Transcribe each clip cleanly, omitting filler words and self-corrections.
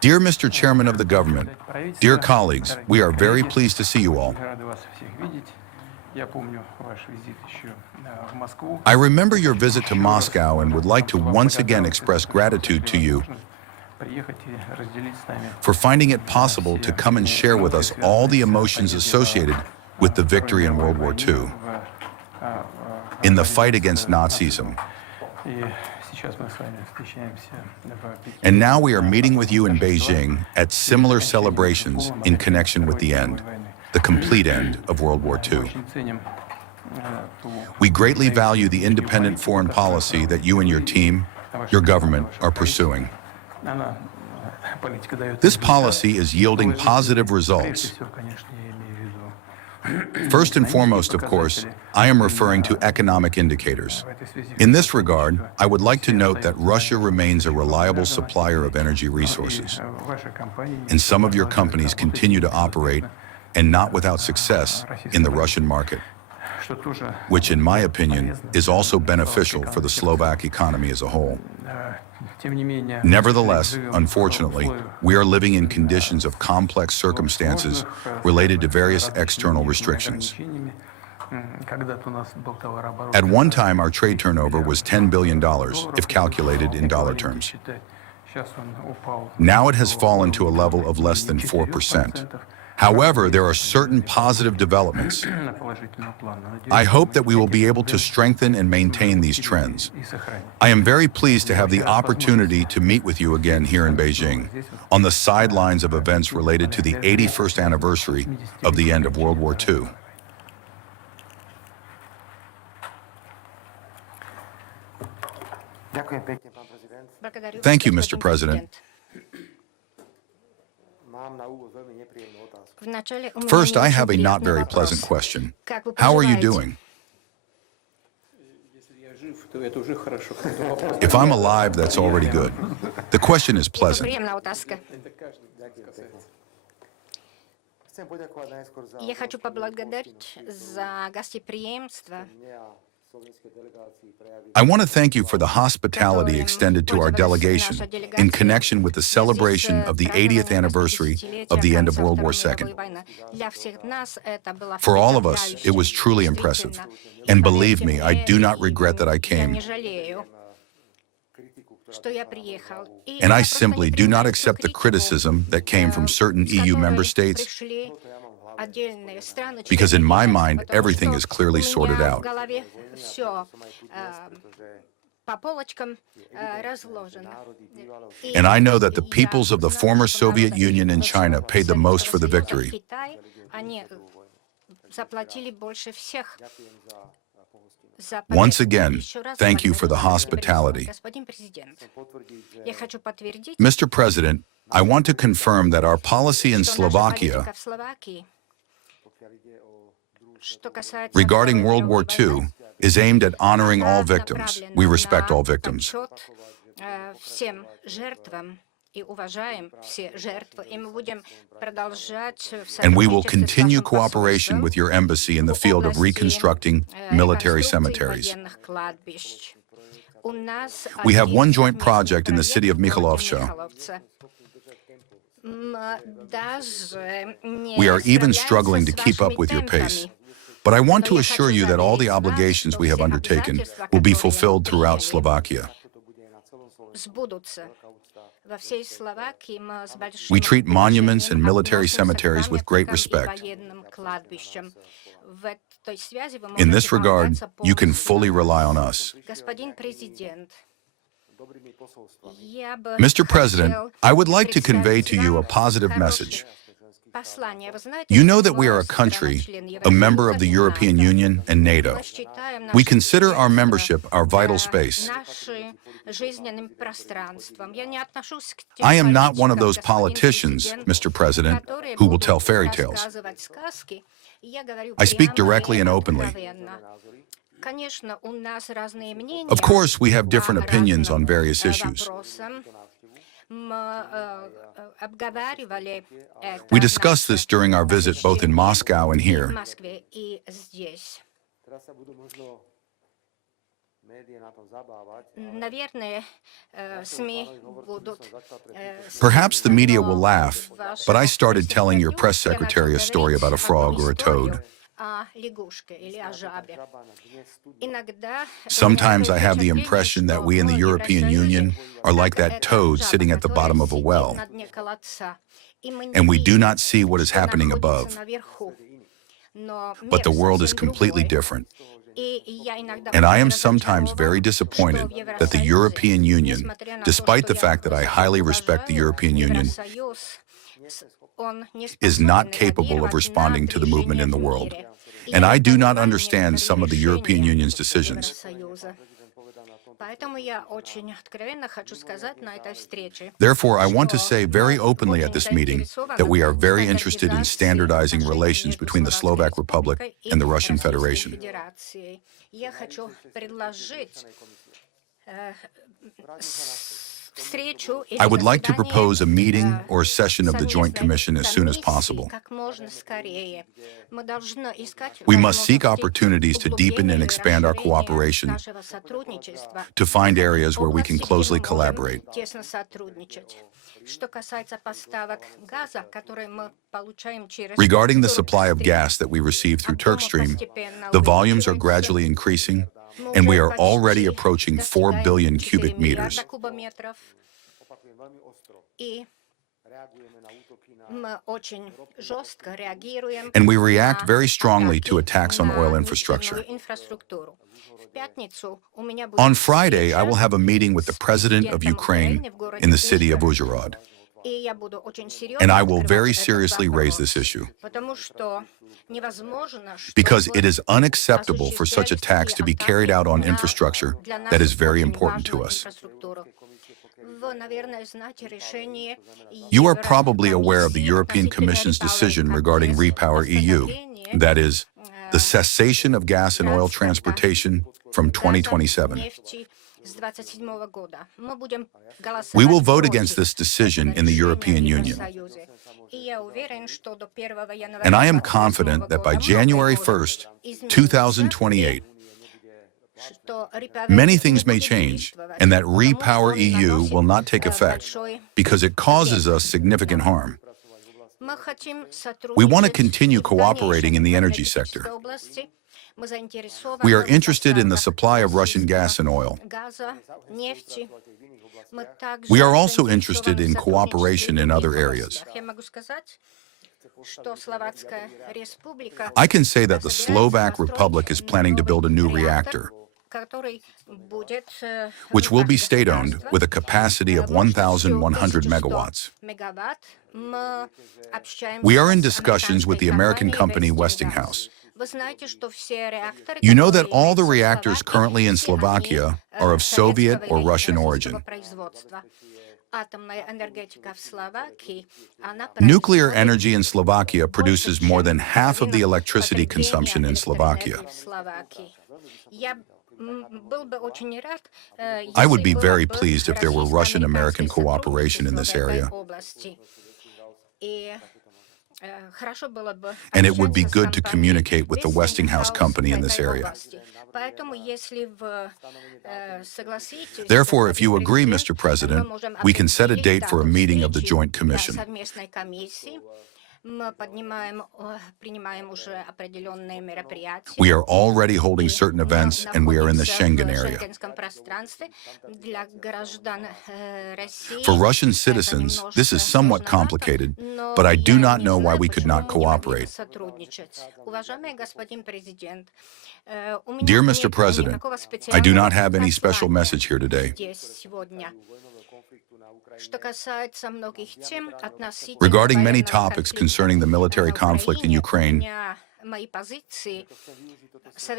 Dear Mr. Chairman of the government, dear colleagues, we are very pleased to see you all. I remember your visit to Moscow and would like to once again express gratitude to you for finding it possible to come and share with us all the emotions associated with the victory in World War II, in the fight against Nazism. And now we are meeting with you in Beijing at similar celebrations in connection with the complete end of World War II. We greatly value the independent foreign policy that you and your team, your government, are pursuing. This policy is yielding positive results. First and foremost, of course, I am referring to economic indicators. In this regard, I would like to note that Russia remains a reliable supplier of energy resources, and some of your companies continue to operate, and not without success, in the Russian market, which, in my opinion, is also beneficial for the Slovak economy as a whole. Nevertheless, unfortunately, we are living in conditions of complex circumstances related to various external restrictions. At one time, our trade turnover was $10 billion, if calculated in dollar terms. Now it has fallen to a level of less than 4%. However, there are certain positive developments. I hope that we will be able to strengthen and maintain these trends. I am very pleased to have the opportunity to meet with you again here in Beijing, on the sidelines of events related to the 81st anniversary of the end of World War II. Thank you, Mr. President. First, I have a not very pleasant question. How are you doing? If I'm alive, that's already good. The question is pleasant. Я хочу поблагодарить за гостеприимство. I want to thank you for the hospitality extended to our delegation in connection with the celebration of the 80th anniversary of the end of World War II. For all of us, it was truly impressive. And believe me, I do not regret that I came. And I simply do not accept the criticism that came from certain EU member states, because in my mind, everything is clearly sorted out. And I know that the peoples of the former Soviet Union and China paid the most for the victory. Once again, thank you for the hospitality. Mr. President, I want to confirm that our policy in Slovakia regarding World War II is aimed at honoring all victims. We respect all victims. And we will continue cooperation with your embassy in the field of reconstructing military cemeteries. We have one joint project in the city of Michalovce. We are even struggling to keep up with your pace. But I want to assure you that all the obligations we have undertaken will be fulfilled throughout Slovakia. We treat monuments and military cemeteries with great respect. In this regard, you can fully rely on us. Mr. President, I would like to convey to you a positive message. You know that we are a country, a member of the European Union and NATO. We consider our membership our vital space. I am not one of those politicians, Mr. President, who will tell fairy tales. I speak directly and openly. Of course, we have different opinions on various issues. We discussed this during our visit both in Moscow and here. Наверное, СМИ будут Perhaps the media will laugh, but I started telling your press secretary a story about a frog or a toad. о лягушке или о жабе. Иногда Sometimes I have the impression that we in the European Union are like that toad sitting at the bottom of a well, and we do not see what is happening above. But the world is completely different. And I am sometimes very disappointed that the European Union, despite the fact that I highly respect the European Union, is not capable of responding to the movement in the world. And I do not understand some of the European Union's decisions. Therefore, I want to say very openly at this meeting that we are very interested in standardizing relations between the Slovak Republic and the Russian Federation. I would like to propose a meeting or session of the Joint Commission as soon as possible. We must seek opportunities to deepen and expand our cooperation, to find areas where we can closely collaborate. Regarding the supply of gas that we receive through Turkstream, the volumes are gradually increasing, and we are already approaching 4 billion cubic meters. And we react very strongly to attacks on oil infrastructure. On Friday, I will have a meeting with the President of Ukraine in the city of Uzhhorod, and I will very seriously raise this issue, because it is unacceptable for such attacks to be carried out on infrastructure that is very important to us. You are probably aware of the European Commission's decision regarding REPowerEU, that is, the cessation of gas and oil transportation from 2027. We will vote against this decision in the European Union. And I am confident that by January 1st, 2028, many things may change, and that REPowerEU will not take effect because it causes us significant harm. We want to continue cooperating in the energy sector. We are interested in the supply of Russian gas and oil. We are also interested in cooperation in other areas. I can say that the Slovak Republic is planning to build a new reactor, which will be state-owned with a capacity of 1,100 megawatts. We are in discussions with the American company Westinghouse. You know that all the reactors currently in Slovakia are of Soviet or Russian origin. Nuclear energy in Slovakia produces more than half of the electricity consumption in Slovakia. I would be very pleased if there were Russian-American cooperation in this area. And it would be good to communicate with the Westinghouse company in this area. Therefore, if you agree, Mr. President, we can set a date for a meeting of the Joint Commission. We are already holding certain events, and we are in the Schengen area. For Russian citizens, this is somewhat complicated, but I do not know why we could not cooperate. Dear Mr. President, I do not have any special message here today. Regarding many topics concerning the military conflict in Ukraine,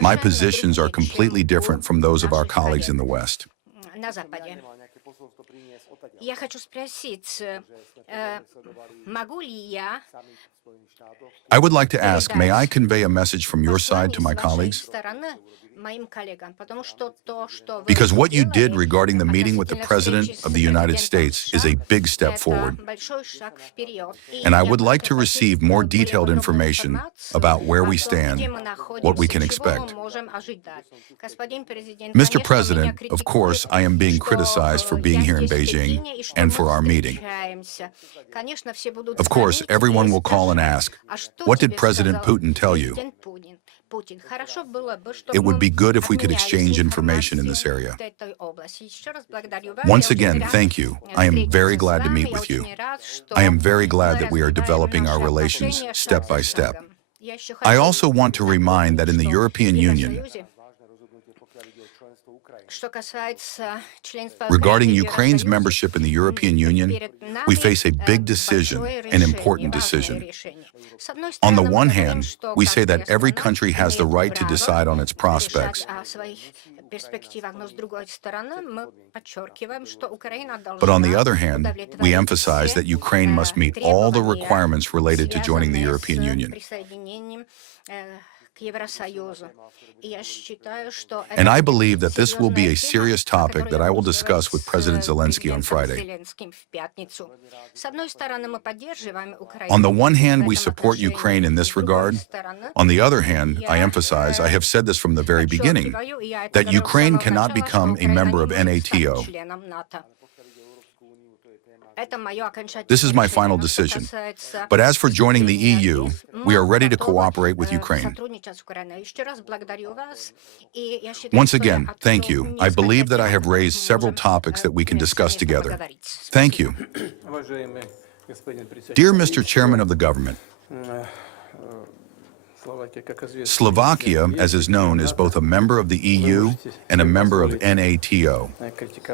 my positions are completely different from those of our colleagues in the West. Я хочу спросить, могу ли я I would like to ask, may I convey a message from your side to my colleagues? моим коллегам, потому что то, что вы Because what you did сделали regarding the meeting with the относительно President встречи of с the United президентом States is a США, big step это forward. большой шаг вперед. И And I я would like to бы receive хотела more более detailed подробную information информацию about where we о том, stand, где мы what we находимся, can чего мы expect. можем ожидать. Господин президент, Mr. конечно, меня President, of course, критикуют, I am being что criticized for being я here in здесь в Beijing Пекине и что and мы for our meeting. встречаемся. Конечно, все будут Of course, звонить everyone и will call and спрашивать, ask, а что what did тебе President сказал Putin tell you? президент Путин? Хорошо было бы, чтобы It would мы be good if we could обменялись exchange information in this информацией area. в этой области. Еще раз благодарю вас. Once Я очень again, рада thank you. I am встретиться very с glad to вами. meet Я with you. очень рад, что I am very мы glad that we are развиваем developing our наши relations отношения step шаг by за step. шагом. Я еще I хочу also want to remind that in the напомнить, European что в Union, Евросоюзе, что касается членства regarding Украины в Ukraine's Евросоюзе, membership in the European Union, перед нами we face a big decision, большое an решение, important важное decision. решение. С одной On the стороны, мы one говорим, hand, что we say that каждая every страна country has the имеет right to право decide on its prospects. решать о своих перспективах, но с другой стороны, мы подчеркиваем, что Украина But on the должна other hand, we удовлетворить emphasize все that Ukraine must meet all the требования, requirements related to joining the связанные European с Union. присоединением к Евросоюзу. И я считаю, что And это I будет believe that this will be a серьезная тема, serious о topic которой that я I will буду discuss with President говорить с Zelensky on президентом Friday. Зеленским в пятницу. С одной стороны, мы поддерживаем Украину On the one hand, в we этом support отношении. Ukraine in this С другой regard. стороны, On the other hand, I я emphasize, I have said this from the very beginning, подчеркиваю, и я это that говорила с Ukraine самого cannot начала, become что a Украина member не of может стать NATO. членом НАТО. Это мое окончательное This is my решение. final Но что decision. касается But as for joining the вступления в EU, ЕС, we are мы ready to готовы, cooperate with Ukraine. сотрудничать с Украиной. Еще раз благодарю вас. И я считаю, Once что я again, thank you. обсужу I несколько believe that I тем, have raised several можем topics that we can discuss совместно together. поговорить. Thank you. Dear Mr. Chairman of the government, Slovakia, as is known, is both a member of the EU and a member of NATO.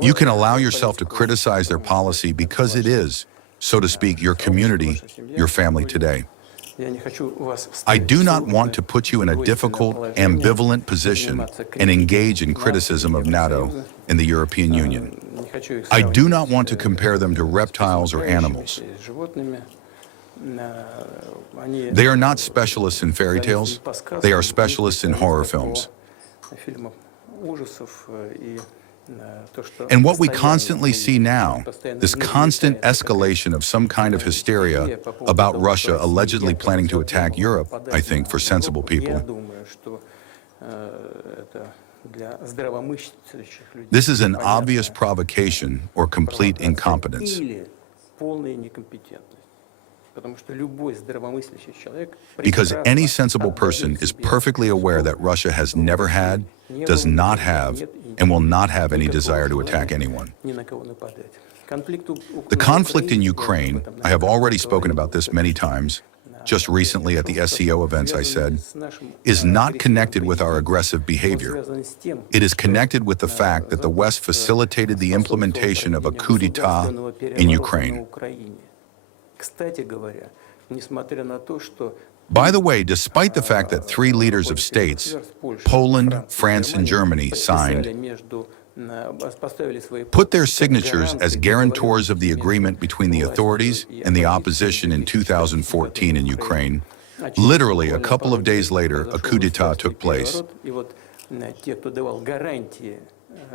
You can allow yourself to criticize their policy because it is, so to speak, your community, your family today. I do not want to put you in a difficult, ambivalent position and engage in criticism of NATO and the European Union. I do not want to compare them to reptiles or animals. They are not specialists in fairy tales. They are specialists in horror films. And what we constantly see now, this constant escalation of some kind of hysteria about Russia allegedly planning to attack Europe, I think, for sensible people. This is an obvious provocation or complete incompetence. Because any sensible person is perfectly aware that Russia has never had, does not have, and will not have any desire to attack anyone. The conflict in Ukraine, I have already spoken about this many times, just recently at the SCO events I said, is not connected with our aggressive behavior. It is connected with the fact that the West facilitated the implementation of a coup d'etat in Ukraine. By the way, despite the fact that three leaders of states, Poland, France, and Germany, signed, put their signatures as guarantors of the agreement between the authorities and the opposition in 2014 in Ukraine, literally a couple of days later, a coup d'etat took place.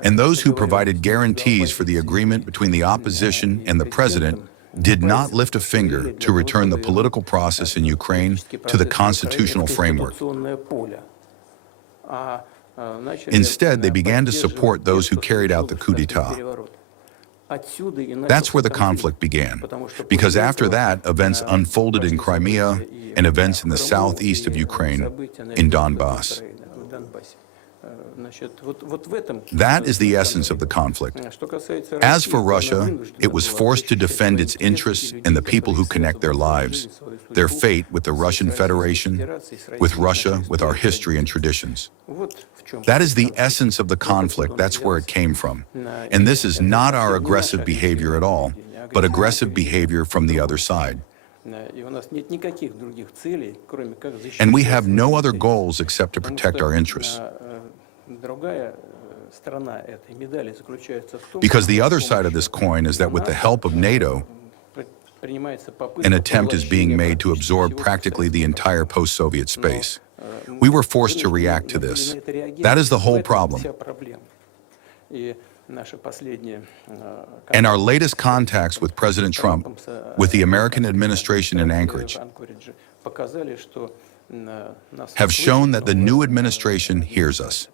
And those who provided guarantees for the agreement between the opposition and the president did not lift a finger to return the political process in Ukraine to the constitutional framework. Instead, they began to support those who carried out the coup d'etat. That's where the conflict began, because after that, events unfolded in Crimea and events in the southeast of Ukraine, in Donbass. That is the essence of the conflict. As for Russia, it was forced to defend its interests and the people who connect their lives, their fate with the Russian Federation, with Russia, with our history and traditions. That is the essence of the conflict. That's where it came from. And this is not our aggressive behavior at all, but aggressive behavior from the other side. And we have no other goals except to protect our interests. Because the other side of this coin is that with the help of NATO, an attempt is being made to absorb practically the entire post-Soviet space. We were forced to react to this. That is the whole problem. And our latest contacts with President Trump, with the American administration in Anchorage, have shown that the new administration hears us.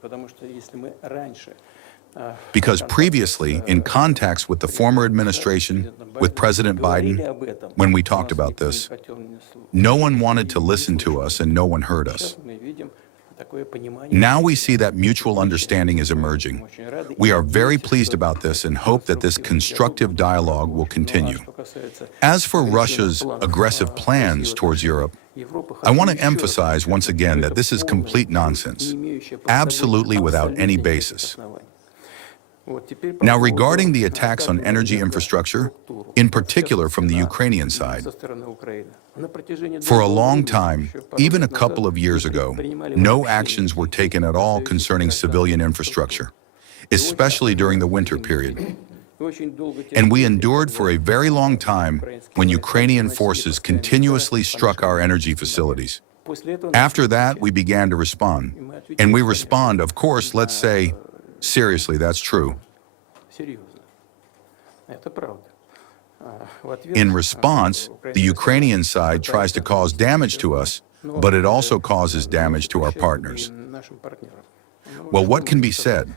Because previously, in contacts with the former administration, with President Biden, when we talked about this, no one wanted to listen to us and no one heard us. Now we see that mutual understanding is emerging. We are very pleased about this and hope that this constructive dialogue will continue. As for Russia's aggressive plans towards Europe, I want to emphasize once again that this is complete nonsense, absolutely without any basis. Now, regarding the attacks on energy infrastructure, in particular from the Ukrainian side, for a long time, even a couple of years ago, no actions were taken at all concerning civilian infrastructure, especially during the winter period. And we endured for a very long time when Ukrainian forces continuously struck our energy facilities. After that, we began to respond. And we respond, of course, let's say, seriously, that's true. In response, the Ukrainian side tries to cause damage to us, but it also causes damage to our partners. Well, what can be said?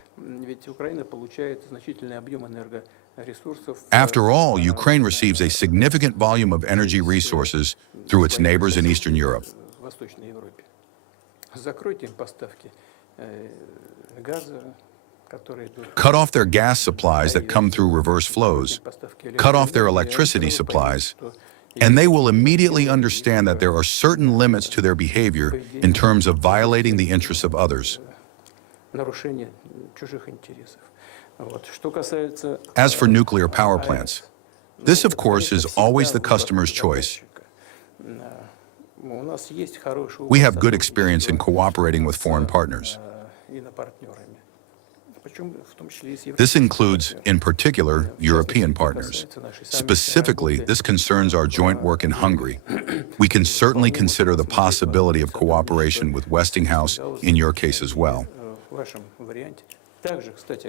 After all, Ukraine receives a significant volume of energy resources through its neighbors in Eastern Europe. Cut off their gas supplies that come through reverse flows, cut off their electricity supplies, and they will immediately understand that there are certain limits to their behavior in terms of violating the interests of others. As for nuclear power plants, this, of course, is always the customer's choice. We have good experience in cooperating with foreign partners. This includes, in particular, European partners. Specifically, this concerns our joint work in Hungary. We can certainly consider the possibility of cooperation with Westinghouse in your case as well.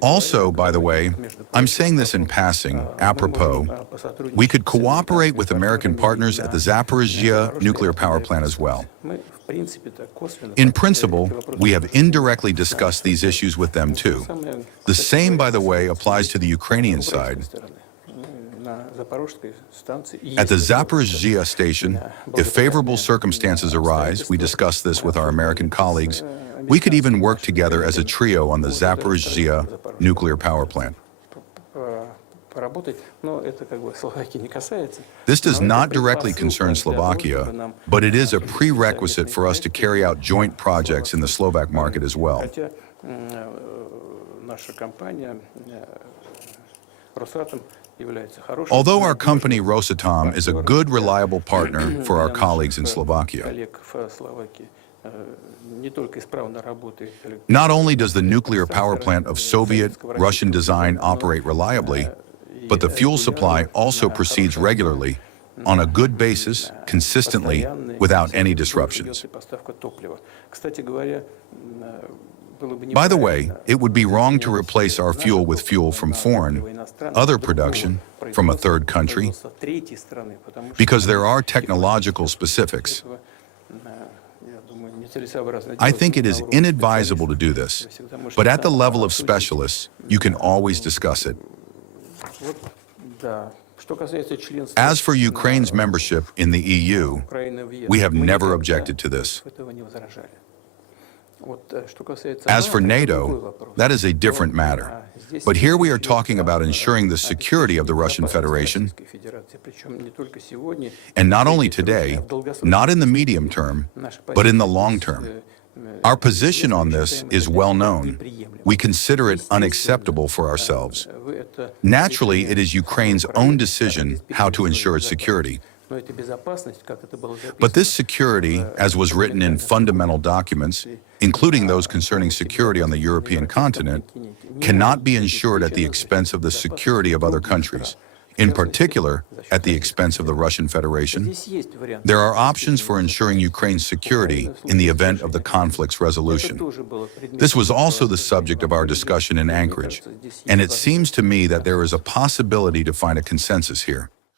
Also, by the way, I'm saying this in passing, apropos, we could cooperate with American partners at the Zaporizhzhia nuclear power plant as well. In principle, we have indirectly discussed these issues with them too. The same, by the way, applies to the Ukrainian side. At the Zaporizhzhia station, if favorable circumstances arise, we discuss this with our American colleagues, we could even work together as a trio on the Zaporizhzhia nuclear power plant. This does not directly concern Slovakia, but it is a prerequisite for us to carry out joint projects in the Slovak market as well. Although our company Rosatom is a good, reliable partner for our colleagues in Slovakia, not only does the nuclear power plant of Soviet, Russian design operate reliably, but the fuel supply also proceeds regularly, on a good basis, consistently, without any disruptions. By the way, it would be wrong to replace our fuel with fuel from foreign, other production, from a third country, because there are technological specifics. I think it is inadvisable to do this, but at the level of specialists, you can always discuss it. As for Ukraine's membership in the EU, we have never objected to this. As for NATO, that is a different matter. But here we are talking about ensuring the security of the Russian Federation, and not only today, not in the medium term, but in the long term. Our position on this is well known. We consider it unacceptable for ourselves. Naturally, it is Ukraine's own decision how to ensure its security. But this security, as was written in fundamental documents, including those concerning security on the European continent, cannot be ensured at the expense of the security of other countries, in particular at the expense of the Russian Federation. There are options for ensuring Ukraine's security in the event of the conflict's resolution. This was also the subject of our discussion in Anchorage, and it seems to me that there is a possibility to find a consensus here.